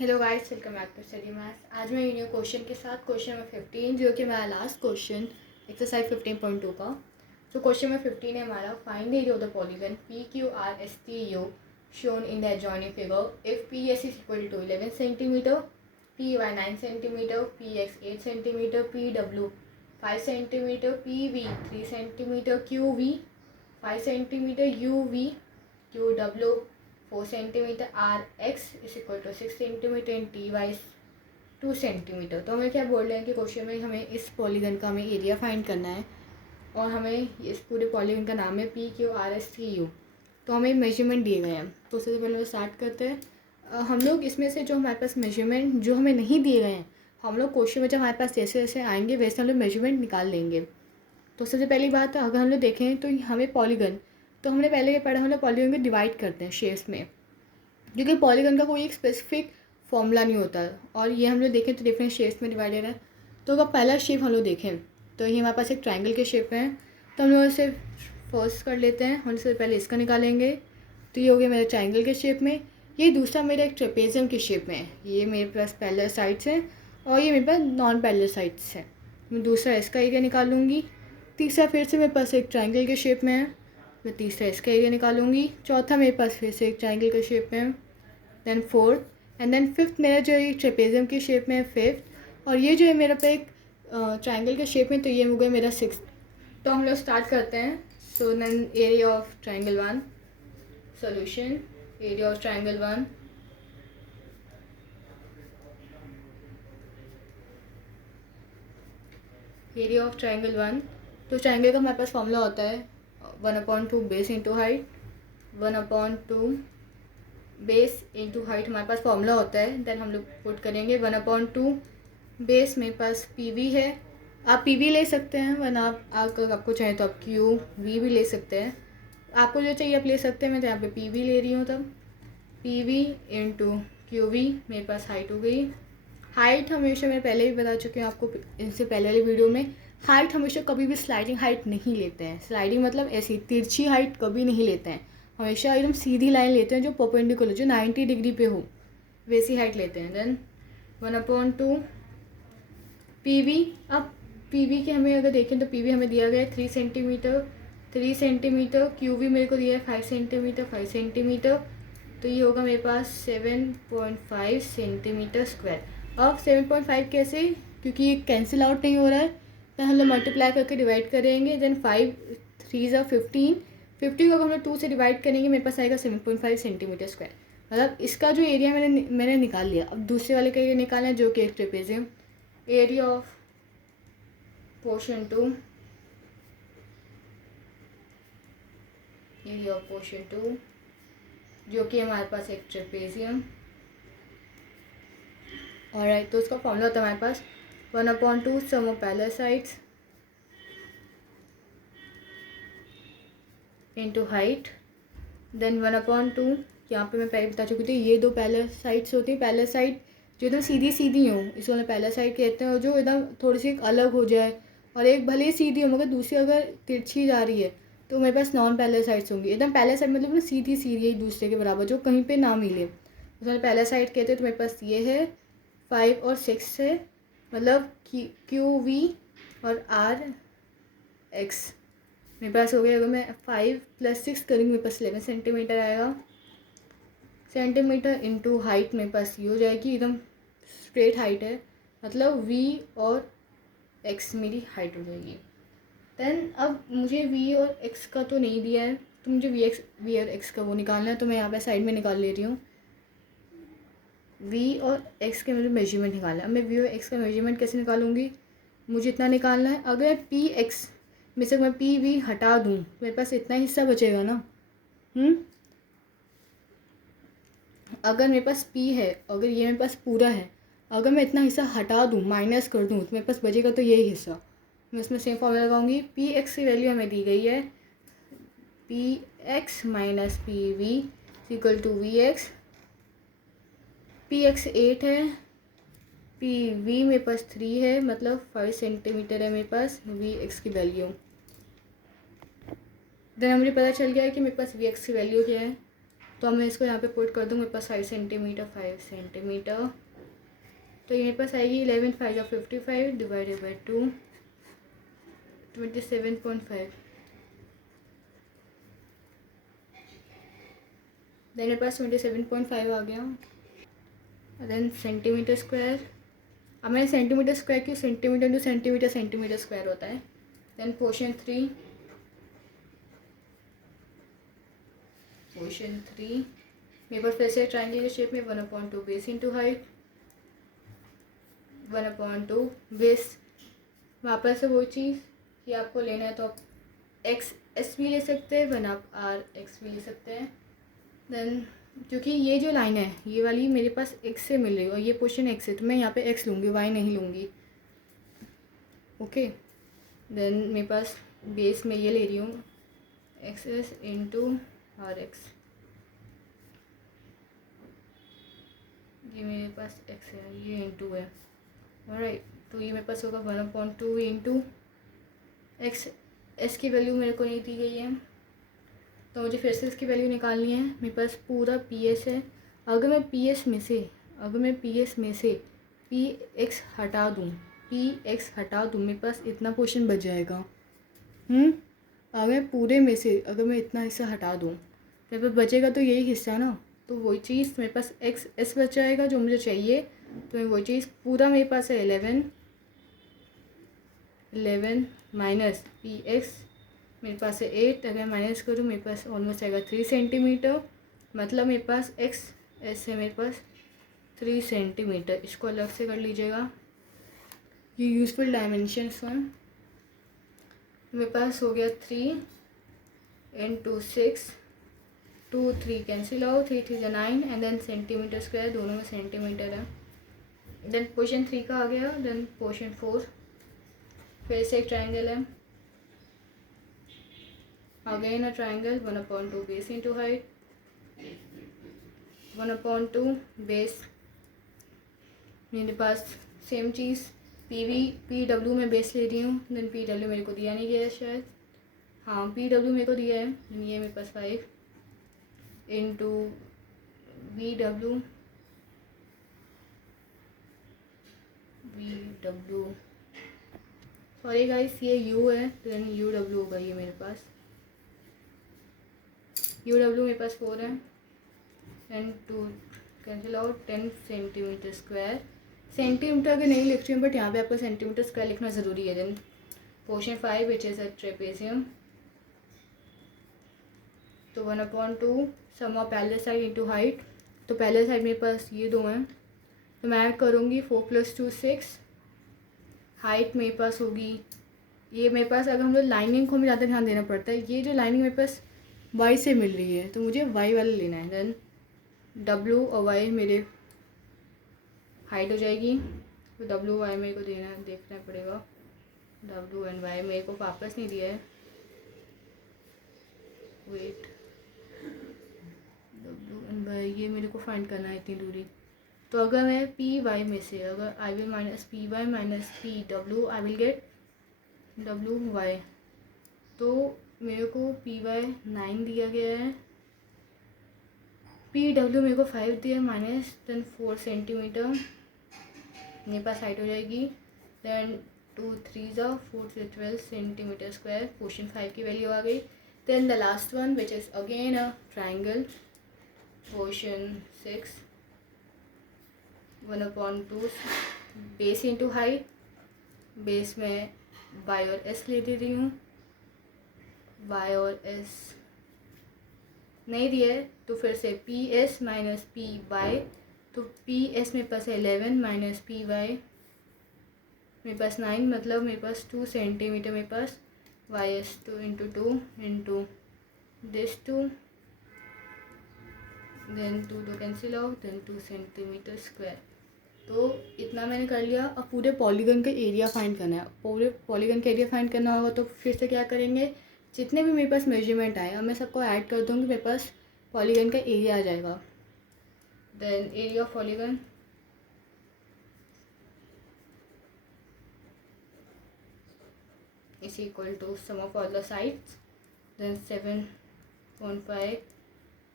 Hello guys, welcome back to study maths. आज मैं new question के साथ क्वेश्चन नंबर 15 जो कि मेरा लास्ट क्वेश्चन एक्सरसाइज 15.2 का। तो क्वेश्चन नंबर 15 है हमारा, find the area of the polygon P Q R S T U shown in the adjoining figure if P S is equal to 11 centimetre, P Y 9 centimetre, P X 8 centimetre, P W 5 centimetre, P V 3 centimetre, Q V 5 centimetre, U V Q W 4 centimetre, R X is equal to 6 centimetre and T Y 2 centimetre. तो हमें क्या बोल रहे हैं कि question में हमें इस पॉलीगन का हमें एरिया फाइंड करना है और हमें इस पूरे पॉलीगन का नाम है P Q R S T you. तो हमें मेजरमेंट दिए गए हैं, तो सबसे पहले स्टार्ट करते हैं। हम लोग इसमें से जो हमारे पास मेजरमेंट जो हमें नहीं दिए गए हैं, हम लोग क्वेश्चन में जब हमारे पास जैसे जैसे आएंगे वैसे हम लोग मेजरमेंट निकाल लेंगे। तो सबसे पहली बात, अगर हम लोग देखें तो हमें पॉलीगन, तो हमने पहले ये पढ़ा, हम लोग पॉलीगन को डिवाइड करते हैं शेप्स में, क्योंकि पॉलीगन का कोई एक स्पेसिफिक फॉर्मूला नहीं होता है। और ये हम लोग देखें तो डिफरेंट शेप्स में डिवाइडेड है। तो अगर पहला शेप हम लोग देखें तो ये हमारे पास एक ट्रायंगल के शेप है, तो हम लोग इसे फर्स्ट कर लेते हैं। हम इससे पहले इसका निकालेंगे, तो ये हो गया मेरे ट्रायंगल के शेप में। ये दूसरा मेरा एक ट्रेपेजियम के शेप में है, ये मेरे पास पैरेलल साइड्स हैं और ये मेरे पास नॉन पैरेलल साइड्स हैं। मैं दूसरा इसका एरिया निकालूंगी। तीसरा फिर से मेरे पास एक ट्रायंगल के शेप में है, मैं तीसरा इसका एरिया निकालूंगी। चौथा मेरे पास फिर से एक ट्रायंगल के शेप में है, then fourth and then fifth मेरा जो है ट्रेपेजियम के शेप में है फिफ्थ, और ये जो है मेरा पे एक ट्रायंगल के शेप में, तो ये हो गया मेरा सिक्स्थ। तो हम लोग स्टार्ट करते हैं। So then area of triangle one, solution area of triangle one, area of triangle one. तो ट्रायंगल का हमारे पास फॉर्मूला होता है 1/2 base into height, 1/2 base into height हमारे पास फॉर्मूला होता है। देन हम लोग पुट करेंगे 1/2 बेस, मेरे पास पी वी है, आप पी वी ले सकते हैं, वरना आपको चाहे तो आप क्यू वी भी ले सकते हैं। आपको जो चाहिए आप ले सकते हैं। मैं तो यहाँ पे पी वी ले रही हूँ, तब P V into Q V मेरे पास हाइट हो गई। हाइट हमेशा मैं पहले भी बता चुकी हूँ आपको इनसे पहले वाली वीडियो में, हाइट हमेशा कभी भी स्लाइडिंग हाइट नहीं लेते हैं। स्लाइडिंग मतलब ऐसी तिरछी हाइट कभी नहीं लेते हैं, हमेशा एकदम सीधी लाइन लेते हैं जो परपेंडिकुलर, जो 90 डिग्री पे हो, वैसी हाइट लेते हैं। Then 1/2 P V. अब पी वी के हमें अगर देखें तो पी वी हमें दिया गया है 3 सेंटीमीटर, 3 सेंटीमीटर, क्यू वी मेरे को दिया है 5 सेंटीमीटर, 5 सेंटीमीटर, तो ये होगा मेरे पास 7.5 सेंटीमीटर स्क्वायर। अब 7.5 कैसे, क्योंकि ये कैंसिल आउट नहीं हो रहा है, तो हम लोग मल्टीप्लाई करके डिवाइड करेंगे। देन 5 3 ज़ा 15, 50 को हम लोग 2 से डिवाइड करेंगे, मेरे पास आएगा 7.5 सेंटीमीटर स्क्वायर। मतलब इसका जो एरिया मैंने निकाल लिया। अब दूसरे वाले का एरिया निकालना है जो कि एक trapezium, area of portion 2, area of portion 2 जो कि हमारे पास एक ट्रेपेजियम। ऑलराइट, तो उसका फॉर्मूला होता है हमारे पास 1/2 sum of parallel sides into height, then 1/2, यहाँ पे मैं पहले बता चुकी थी, ये दो पैरेलल साइड्स होती हैं। पैरेलल साइड जो एकदम सीधी सीधी हो इसको हम पैरेलल साइड कहते हैं, और जो एकदम थोड़ी सी अलग हो जाए, और एक भले ही सीधी हो मगर दूसरी अगर तिरछी जा रही है, तो मेरे पास नॉन पैरेलल साइड्स होंगी। एकदम पैरेलल साइड मतलब ना सीधी सीधी एक दूसरे के बराबर, जो कहीं पे ना मिले, तो पैरेलल साइड कहते हैं। तो मेरे पास ये है 5 और 6 है, मतलब क्यू वी और आर एक्स मेरे पास हो गया। अगर मैं 5 + 6 करूँगी मेरे पास 11 सेंटीमीटर आएगा। सेंटीमीटर इंटू हाइट मेरे पास ये हो जाएगी, एकदम स्ट्रेट हाइट है, मतलब वी और एक्स मेरी हाइट हो जाएगी। देन अब मुझे वी और एक्स का तो नहीं दिया है, तो मुझे वी और एक्स का वो निकालना है, तो मैं यहाँ पे साइड में निकाल ले रही हूँ। वी और एक्स के मुझे मेजरमेंट निकालना है। अब मैं वी और एक्स का मेजरमेंट कैसे निकालूंगी, मुझे इतना निकालना है। अगर पी एक्स में से मैं पी वी हटा दूँ मेरे पास इतना हिस्सा बचेगा ना। अगर मेरे पास P है, अगर ये मेरे पास पूरा है, अगर मैं इतना हिस्सा हटा दूँ, माइनस कर दूँ, तो मेरे पास बचेगा तो यही हिस्सा। मैं इसमें सेम फॉर्मूला लगाऊंगी। पी एक्स की वैल्यू हमें दी गई है P X minus P V equal to V X. P X 8 है, पी वी मेरे पास 3 है, मतलब 5 सेंटीमीटर है मेरे पास वी एक्स की वैल्यू। देन मुझे पता चल गया है कि मेरे पास वी एक्स की वैल्यू क्या है, तो अब मैं इसको यहाँ पे पुट कर दूँ, मेरे पास 5 सेंटीमीटर, तो ये मेरे पास आएगी 11 5 या 55 डिवाइडेड बाई 2, 27.5। देन मेरे पास 27.5 आ गया। देन सेंटीमीटर स्क्वायर, अब मैंने सेंटीमीटर स्क्वायर क्यों, centimetre into centimetre centimetre square होता है। देन पोर्शन 3 मेरे पास फिर से ट्राइंगल के शेप में 1/2 बेस इंटू हाइट, 1/2 बेस। वापस से वो चीज़ कि आपको लेना है तो आप एक्स एस भी ले सकते हैं, वन आप आर एक्स भी ले सकते हैं। देन क्योंकि ये जो लाइन है ये वाली मेरे पास एक्स से मिल रही है और ये पोर्शन एक्स है, तो मैं यहाँ पे एक्स लूँगी, वाई नहीं लूँगी। ओके, देन मेरे पास बेस में ये ले रही हूँ X S into R X, ये मेरे पास एक्स है, ये इंटू है। ऑलराइट, तो ये मेरे पास होगा 1/2 इंटू एक्स। एस की वैल्यू मेरे को नहीं दी गई है, तो मुझे फिर से इसकी वैल्यू निकालनी है। मेरे पास पूरा पी एस है। अगर मैं पी एस में से पी एक्स हटा दूँ, मेरे पास इतना पोर्शन बच जाएगा। अगर पूरे में से अगर मैं इतना हिस्सा हटा दूँ, मेरे पास बचेगा तो यही हिस्सा ना, तो वही चीज़ मेरे पास एक्स एस बच जाएगा जो मुझे चाहिए। तो वही चीज़ पूरा मेरे पास है 11 माइनस पी एक्स, मेरे पास है 8। अगर माइनस करूँ मेरे पास ऑलमोस्ट आएगा 3 सेंटीमीटर, मतलब मेरे पास एक्स एस है मेरे पास 3 सेंटीमीटर। इसको अलग से कर लीजिएगा, ये यूज़फुल डायमेंशंस हैं। मेरे पास हो गया 3 into 6, 2 3 cancel out, 3 3 9 and then centimetre square, दोनों में सेंटीमीटर है। देन पोर्शन 3 का आ गया। देन पोर्शन 4 फिर से एक ट्राइंगल है, again a triangle, 1/2 base into height, 1/2 base. मेरे पास सेम चीज़ पी डब्ल्यू में बेस ले रही हूँ। देन पी डब्ल्यू मेरे को दिया नहीं गया है शायद, हाँ पी डब्ल्यू मेरे को दिया है। ये मेरे पास 5 into V W sorry guys, ये यू है, देन यू डब्ल्यू होगा ये मेरे पास। यू डब्ल्यू मेरे पास 4 है, and 2 cancel out, 10 centimetre square. Centimetre अगर नहीं लिख रही हूँ, बट यहाँ पे आपको सेंटीमीटर स्क्वायर लिखना ज़रूरी है। Then portion 5 which is a trapezium, तो 1/2 sum of parallel side into height. तो पैरेलल साइड मेरे पास ये दो हैं, तो मैं ऐड करूँगी 4 + 2 6। हाइट मेरे पास होगी, ये मेरे पास अगर हम लोग लाइनिंग को हमें ज़्यादा ध्यान देना पड़ता है, ये जो लाइनिंग मेरे पास वाई से मिल रही है तो मुझे वाई वाला लेना है। देन डब्ल्यू और वाई मेरे हाइट हो जाएगी, तो डब्ल्यू वाई मेरे को देखना पड़ेगा। डब्ल्यू एंड वाई मेरे को वापस नहीं दिया है, वेट, डब्ल्यू एंड वाई ये मेरे को फाइंड करना है इतनी दूरी। तो अगर मैं पी वाई में से अगर I will minus P Y minus P W, I will get W Y. तो मेरे को पी वाई 9 दिया गया है, पी डब्ल्यू मेरे को 5 दिया है माइनस, देन 4 सेंटीमीटर मेरे पास हाइट हो जाएगी। देन 2 3 4 से 12 सेंटीमीटर स्क्वायर, पोर्शन 5 की वैल्यू आ गई। Then the last one which is again a triangle, portion 6, 1/2 base into height. Base में वाई और एस ले दे रही हूँ, वाई और एस नहीं दिया है तो फिर से P S minus P Y, तो पी एस मेरे पास 11 माइनस पी वाई मेरे पास 9, मतलब मेरे पास 2 सेंटीमीटर मेरे पास वाई एस, तो into 2 into this 2, then 2 cancel out, then 2 centimetre square. तो इतना मैंने कर लिया। अब पूरे पॉलीगन का एरिया फाइंड करना है। पूरे पॉलीगन का एरिया फाइंड करना होगा तो फिर से क्या करेंगे, जितने भी मेरे पास मेजरमेंट आए अब मैं सबको ऐड कर दूँगी, मेरे पास पॉलीगन का एरिया आ जाएगा। Then area of polygon is equal to sum of all the sides, then 7.5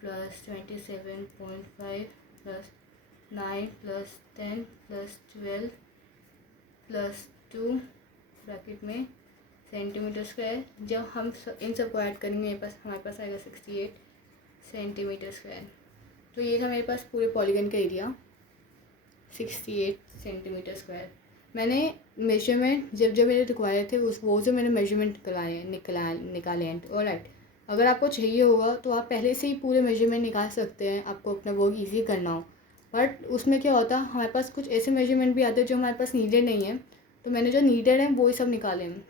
plus 27.5 plus 9 plus 10 plus 12 plus 2 bracket में सेंटीमीटर स्क्वायर। जब हम इन सबको ऐड करेंगे हमारे पास आएगा 68 सेंटीमीटर स्क्वायर। तो ये था मेरे पास पूरे पॉलीगन का एरिया 68 सेंटीमीटर स्क्वायर। मैंने मेजरमेंट जब मेरे रिक्वायर थे वो जो मैंने मेजरमेंट निकाले हैं। ऑलराइट, अगर आपको चाहिए होगा तो आप पहले से ही पूरे मेजरमेंट निकाल सकते हैं, आपको अपना वर्क ईजी करना हो। बट उसमें क्या होता है, हमारे पास कुछ ऐसे मेजरमेंट भी आते हैं जो हमारे पास नीडेड नहीं है, तो मैंने जो नीडेड है वो ही सब निकाले हैं।